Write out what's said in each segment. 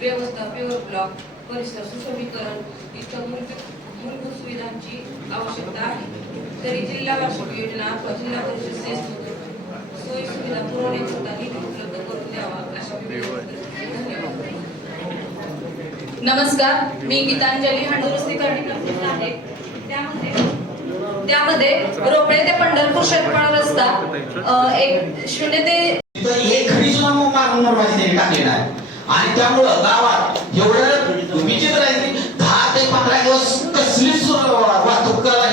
व्यवस्था, paver block, परिसर सुशोभीकरण इतर मूलभूत सुविधांची आवश्यकता आहे. तरी जिल्हा वार्षिक योजना अथवा जिल्हा परिषद सोयी सुविधा पुरवण्याकरता निधी उपलब्ध करून द्यावा अशा धन्यवाद. नमस्कार, मी गीतांजली हांडुरस्तीकरणी आहे. त्यामध्ये रोपळे ते पंढरपूर शेतमाळ रस्ता 0 ते एक खडीसुद्धा मारून माझी टाकलेला आहे. आणि त्यामुळं गावात एवढं विचित्र आहे की 10 ते 15 दिवस कसलीच वाहतूक करायला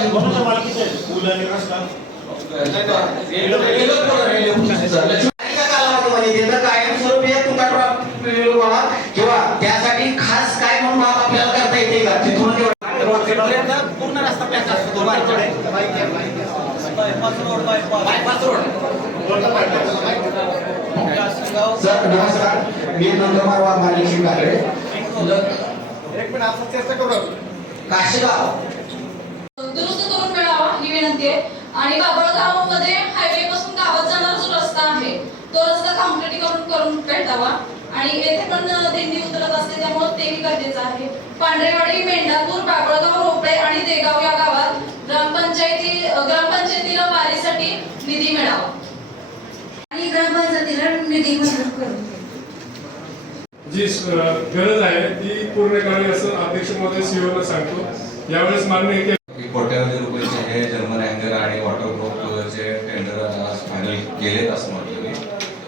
कायमस्वरूपी किंवा त्यासाठी खास काय म्हणून आपल्याला करता येते का तिथून पूर्ण रस्ता प्लॅन असतो. सर नमस्कार, मी नंदकुमार मालिक काकडे काशीगाव दुरुस्त करून मिळावा ही विनंती आहे. आणि बाबळगावमध्ये हायवे पासून गावात जाणारा जो रस्ता आहे तो रस्ता कम्प्लीट करून भेटावा. आणि येथे पण दिंडी उतरत असते त्यामुळे तेही गरजेचं आहे. पांढरेवाडी, मेंढापूर, बाबळगाव, रोपळे आणि देगाव या गावात ग्रामपंचायतीला वारीसाठी निधी मिळावा आणि ग्रामपंचायतीला निधी मंजूर करून जी गरज आहे ती पूर्ण करावी असं अध्यक्ष महोदय सीओला सांगतो. यावेळेस मान्य की कोट्यावधी रुपयाचे हे जर्मन हँगर आणि वॉटरप्रूफचे टेंडर फायनल केलेत असं म्हटलं मी.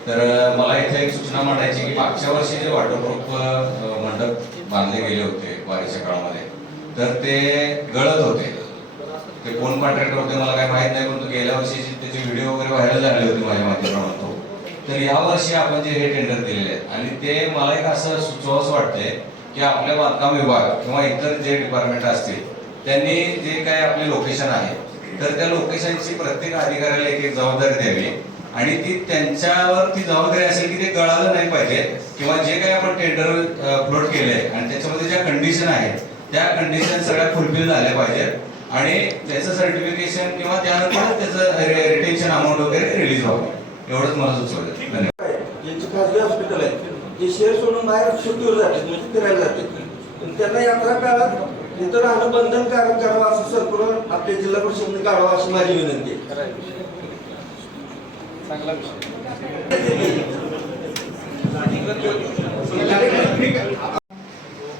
तर मला इथे एक सूचना मांडायची की मागच्या वर्षी जे वॉटरप्रूफ मंडप बांधले गेले होते वारीच्या काळामध्ये तर ते गळत होते. ते कोण कॉन्ट्रॅक्टर होते मला काही माहित नाही, परंतु गेल्या वर्षी त्याचे व्हिडिओ वगैरे व्हायरल झाले होते माझ्या माध्यमातून. तर या वर्षी आपण जे हे टेंडर दिलेले आहेत आणि ते मला एक असं सुचवावंसं वाटतंय की आपल्या बांधकाम विभाग किंवा इतर जे डिपार्टमेंट असतील त्यांनी जे काही आपले लोकेशन आहे तर त्या लोकेशनची प्रत्येक अधिकाऱ्याला एक जबाबदारी द्यावी आणि ती त्यांच्यावर ती जबाबदारी असेल की ते गळालं नाही पाहिजे किंवा जे काही आपण टेंडर फ्लोट केले आणि त्याच्यामध्ये ज्या कंडिशन आहेत त्या कंडिशन सगळ्या फुलफिल झाल्या पाहिजेत आणि त्याचं सर्टिफिकेशन किंवा त्यानंतर त्याचं रिटेन्शन अमाऊंट वगैरे रिलीज व्हावं एवढंच मला सुचवलं. धन्यवाद. यांचे खाजगी हॉस्पिटल आहे जे शहर सोडून बाहेर सुट्टीवर जातात म्हणजे फिरायला जातात. त्यांना यात्रा काळात इथं राहणं बंधनकारक करावं असं सरकार आपल्या जिल्हा परिषदेने काढावं अशी माझी विनंती आहे.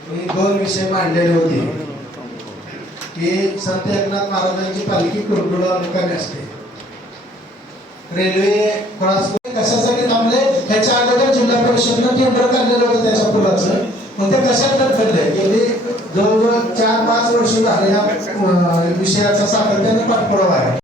मी 2 विषय मांडलेले होते की संत एकनाथ महाराजांची पालखी कुरकुडा मुक्कामी असते. रेल्वे क्रॉस कशासाठी थांबले त्याच्या अगोदर जिल्हा परिषदनं टेंडर काढलेलं होतं त्याच्या पुलाचं. मग ते कशात बदलले गेली जवळजवळ 4-5 वर्ष झाले या विषयाचा सातत्याने पाठपुरावा आहे.